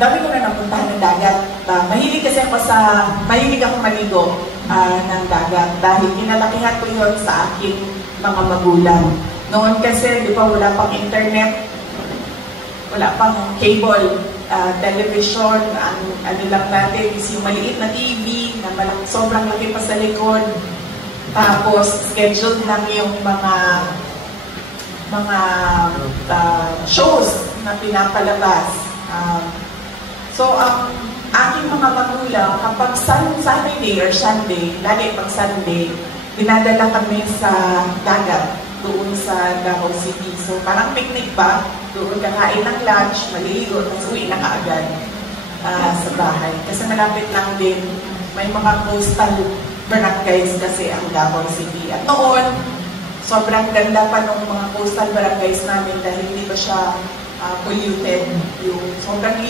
dami ko na napuntahan ng dagat. Mahilig kasi ako mahilig ako maligo ng dagat dahil kinalakihan ko yun sa aking mga magulang. Noon kasi, di ba, wala pang internet, wala pang cable, television, ano lang natin, is yung maliit na TV na sobrang laki pa sa likod. Tapos, scheduled lang yung mga shows na pinapalabas. So, ang aking mga magulang, kapag Saturday or Sunday, lagi pag Sunday, dinadala kami sa dagat, doon sa Davao City. So, parang picnic ba? Doon kakain ng lunch, maligo, tapos uwi na kaagad sa bahay. Kasi malapit lang din, may mga coastal barangays kasi ang Davao City. At noon, sobrang ganda pa ng mga coastal barangays namin dahil hindi pa siya polluted. Yung sobrang